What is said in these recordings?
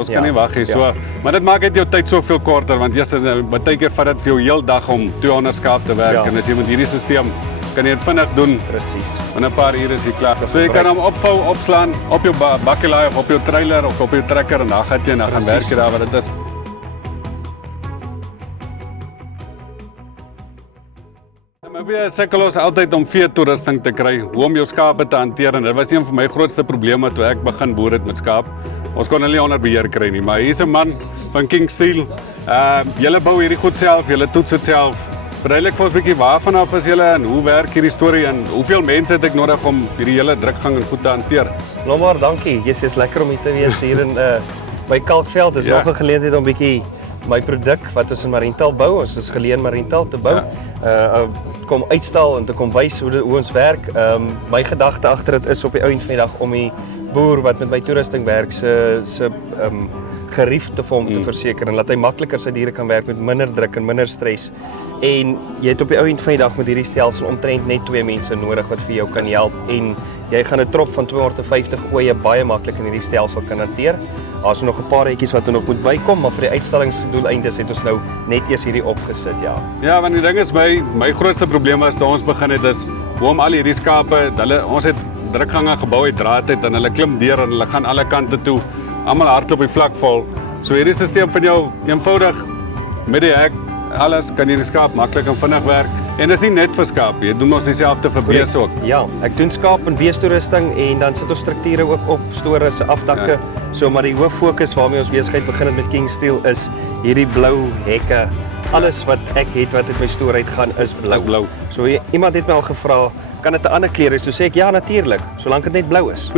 Ons kan nie wag nie, so, maar dit maak net jou tyd soveel korter, want jy sê, baie keer vat dit vir jou heel dag om 200 skaap te werk, en as jy met hierdie stelsel kan jy dit vinnig doen. Presies. In 'n paar ure is jy klaar. So jy kan hom opvou, opslaan op jou bakkelaai of op jou trailer of op jou trekker en dan gaan jy en dan gaan werk jy daar waar dit is. Jy sukkel ons altyd om veetoerusting te kry, hoe om jou skape te hanteer, en dit was een van my grootste probleme toe ek begin boer het met skaap. Ons kon hulle nie onder beheer kry nie, maar hier's 'n man van King Steel. Julle bou hierdie goed self, julle toets dit self. Verduidelik vir ons 'n bietjie waarvan af is julle en hoe werk hierdie storie en hoeveel mense het ek nodig om hierdie hele drukgang en goed te hanteer? Lomar, dankie. Jy's is lekker om hier te wees hier in by Kalkveld. Dis nog 'n geleentheid om bietjie my produk wat ons in Mariental bou. Ons is geleë in Mariental te bou. Kom uitstal en te kom wys hoe ons werk. My gedagte agter dit is op die ou en van die dag om die boer wat met my toerusting werk se geriefte vir hom te verseker en laat hy makliker sy diere kan werk met minder druk en minder stres. En jy het op die ou en van die dag met hierdie stelsel omtrent net 2 mense nodig wat vir jou kan help en jy gaan 'n trop van 250 ooe baie maklik in hierdie stelsel kan hanteer. Daar's nog 'n paar etjies wat er nog moet bykom, maar vir die uitstallingsdoeleindes het ons nou net eers hierdie opgesit, ja. Ja, want die ding is my grootste probleem was toe ons begin het is hoe om al hierdie skape, ons het drukgange gebou uit draad uit en hulle klim deur en hulle gaan alle kante toe, almal hardloop die vlak vol. So hierdie stelsel van jou eenvoudig met die hek, alles kan hierdie skaap maklik en vinnig werk. En dis nie net vir skaap, jy doen ons dieselfde vir beeste ook. Ja, ek doen skaap en beestoerusting en dan sit ons strukture ook op, store se afdakke. So maar die hoof fokus waarmee ons besigheid begin het met King Steel is hierdie blou hekke. Alles wat ek het wat uit my stoor uit gaan is blou. So iemand het my al gevra, kan dit 'n ander kleur is? Toe sê ek ja natuurlik, solank dit net blou is.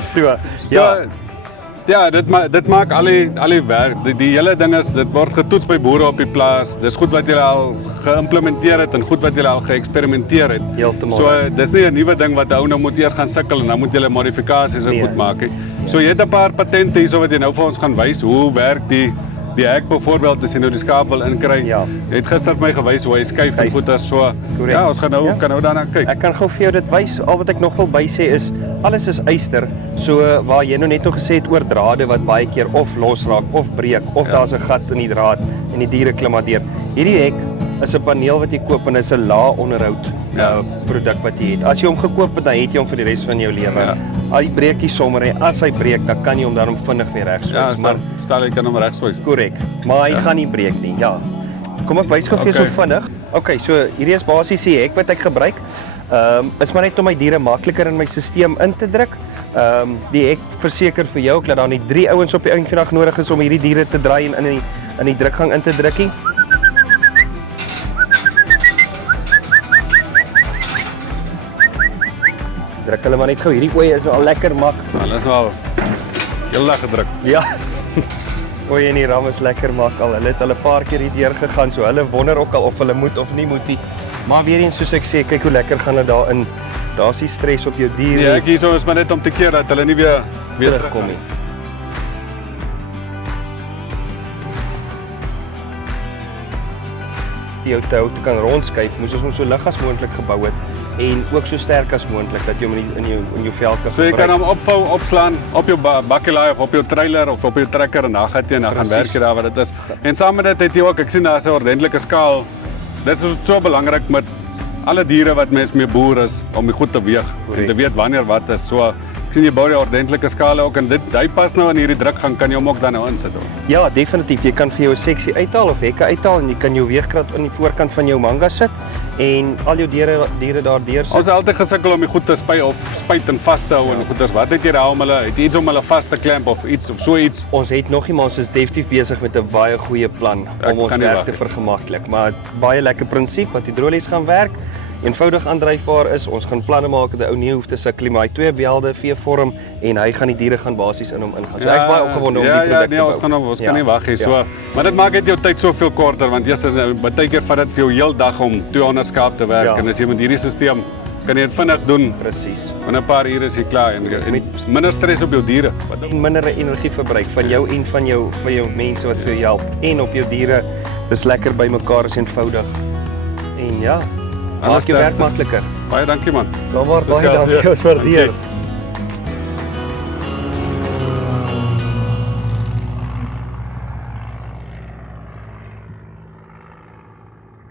So ja. Ja, dit maak al die werk. Die hele ding is, dit word getoets by boere op die plaas. Dis goed wat julle al geïmplementeer het en goed wat julle al geëksperimenteer het. Heeltemal. So dis nie 'n nuwe ding wat ou nou moet eers gaan sukkel en dan moet julle modifikasies en goed maak. So jy het 'n paar patente hierso wat jy nou vir ons gaan wys hoe werk die hek byvoorbeeld as jy nou die skaap wil inkry. Ja. Jy het gister vir my gewys hoe hy skuif en goeie so. Correct. Ja, ons gaan nou kan nou daarna kyk. Ek kan gou vir jou dit wys. Al wat ek nog wil bysê is alles is yster. So waar jy nou net nog gesê het oor drade wat baie keer of losraak of breek of daar's 'n gat in die draad en die diere klim maar deur. Hierdie hek is 'n paneel wat jy koop en dit is 'n lae onderhoud produk wat jy het. As jy hom gekoop het, dan het jy hom vir die res van jou lewe. Ja. Hy breek nie sommer en as hy breek, dan kan jy hom daarom vinnig weer regswys. Ja, maar stel jy kan hom regswys. Korrek. Maar hy gaan nie breek nie. Ja. Kom ek wys gou vir jou so vinnig. Okay, so hierdie is basies die hek wat ek gebruik. Is maar net om my diere makliker in my stelsel in te druk. Die hek verseker vir jou dat daar nie 3 ouens op die ou vandag nodig is om hierdie diere te draai en in die drukgang in te drukkie. Druk hulle maar net gou. Hierdie ooi is al lekker mak. Hulle is al heel dag gedruk. Ja. Ooi en die ram is lekker mak al. Hulle het al 'n paar keer hier deur gegaan, so hulle wonder ook al of hulle moet of nie moet nie. Maar weer eens soos ek sê, kyk hoe lekker gaan hulle daarin. Daar's nie stres op jou diere. Ja, ek hierso is maar net om te keer dat hulle nie weer terugkom nie. Jou tou kan rondskuif, moes ons hom so lig as moontlik gebou het en ook so sterk as moontlik dat jy hom in jou veld kan So jy kan hom opvou, opslaan op jou bakkelaai of op jou trailer of op jou trekker en dan gaan jy en dan gaan werk jy daar waar dit is. En saam met dit het jy ook, ek sien daar's 'n ordentlike skaal. Dit is so belangrik met alle diere wat mens mee boer is om goed te weeg en te weet wanneer wat is. So ek sien jy bou die ordentlike skale ook en hy pas nou in hierdie drukgang, kan jy hom ook dan nou insit. Ja, definitief. Jy kan vir jou 'n seksie uithaal of hekke uithaal en jy kan jou weegkrat aan die voorkant van jou manga sit en al jou diere daardeur sit. Ons het altyd gesukkel om die goed te spuit en vas te hou en goeders. Wat het jy daar om hulle, het jy iets om hulle vas te klemp of iets of so iets? Ons het nog nie, maar ons is definitief besig met 'n baie goeie plan om ons werk te vergemaklik. Maar baie lekker prinsip wat hidrolies gaan werk. Eenvoudig aandryfbaar is, ons gaan planne maak dat die ou nie hoef te sukkel, maar hy 2 belde V-vorm en hy gaan die diere gaan basies in hom ingaan. So ek's baie opgewonde om die produk te bou. Ons kan nie wag nie. So, maar dit maak net jou tyd soveel korter want jy sê baie keer vat dit vir jou heel dag om 200 skaap te werk en as jy met hierdie stelsel kan jy dit vinnig doen. Presies. In 'n paar ure is jy klaar en minder stres op jou diere. En minder energieverbruik van jou en van jou mense wat vir jou help en op jou diere. Dis lekker bymekaar, is eenvoudig. En ja, maak jou werk makliker. Baie dankie man. Baie dankie, ons waardeer.